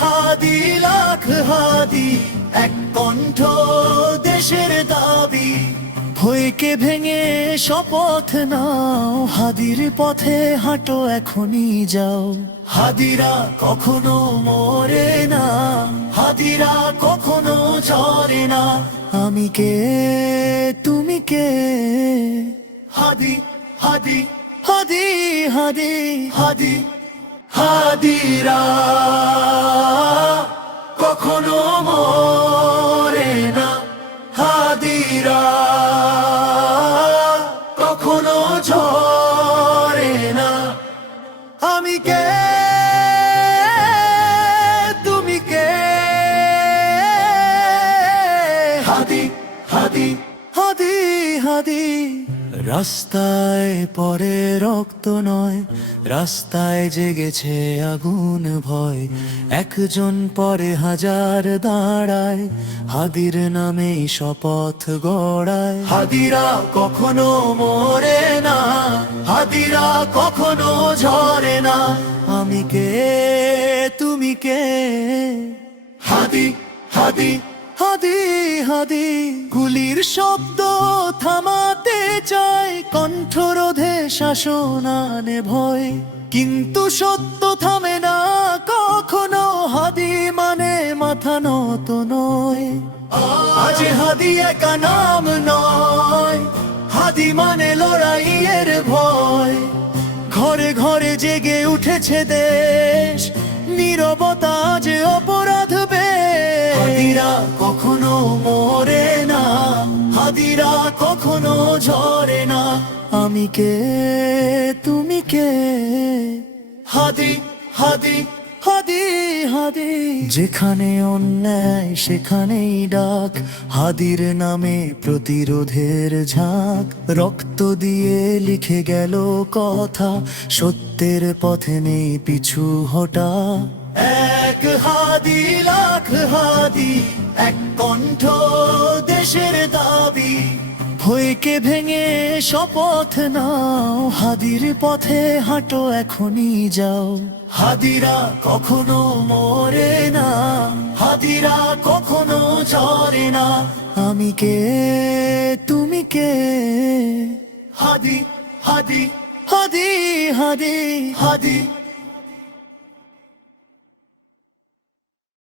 হাদি লাখ হাদি, এক কণ্ঠ দেশের দাবি। ভয়কে ভেঙে শপথ নাও, হাদির পথে হাঁটো এখনই যাও। হাদিরা কখনো মরে না, হাদিরা কখনো ঝরে না। আমি কে, তুমি কে? হাদি হাদি হাদি হাদি হাদি। হাদিরা কখনো মরে না, হাদিরা কখনো ঝরে না। আমি কে, তুমি কে? হাদি হাদি হাদি হাদি। রাস্তায় পরে রক্ত নয়, রাস্তায় জেগেছে আগুন ভয়। একজন পরে হাজার দাঁড়ায়, হাদির নামেই শপথ গড়ায়। হাদিরা কখনো মরে না, হাদিরা কখনো ঝরে না। আমি কে, তুমি কে? হাদি হাদি হাদি হাদি। গুলির শব্দ থামাতে চাই, কণ্ঠরোধে শাসন আনে ভয়। কিন্তু সত্য থামে না কখনো, হাদি মানে মাথা নত নয়। আজ হাদি একা নাম নয়, হাদি মানে লড়াইয়ের ভয়। ঘরে ঘরে জেগে উঠেছে দেশ, নীরবতা যে অপরাধ বেশ। হাদিরা কখনো মরে না, হাদিরা কখনো ঝরে না। আমি কে, তুমি কে? হাদি হাদি হাদি হাদি। যেখানে অন্যায় সেখানেই ডাক, হাদির নামে প্রতিরোধের ঝাঁক। রক্ত দিয়ে লিখে গেল কথা, সত্যের পথে নেই পিছু হটা। এক হাদি লাখ হাদি, এক কণ্ঠ দেশের দাবি। ভয়কে ভেঙে শপথ নাও, হাদির পথে হাঁটো এখনই যাও। হাদিরা কখনো মরে না, হাদিরা কখনো ঝরে না। আমি কে, তুমি কে? হাদি হাদি হাদি হাদি হাদি।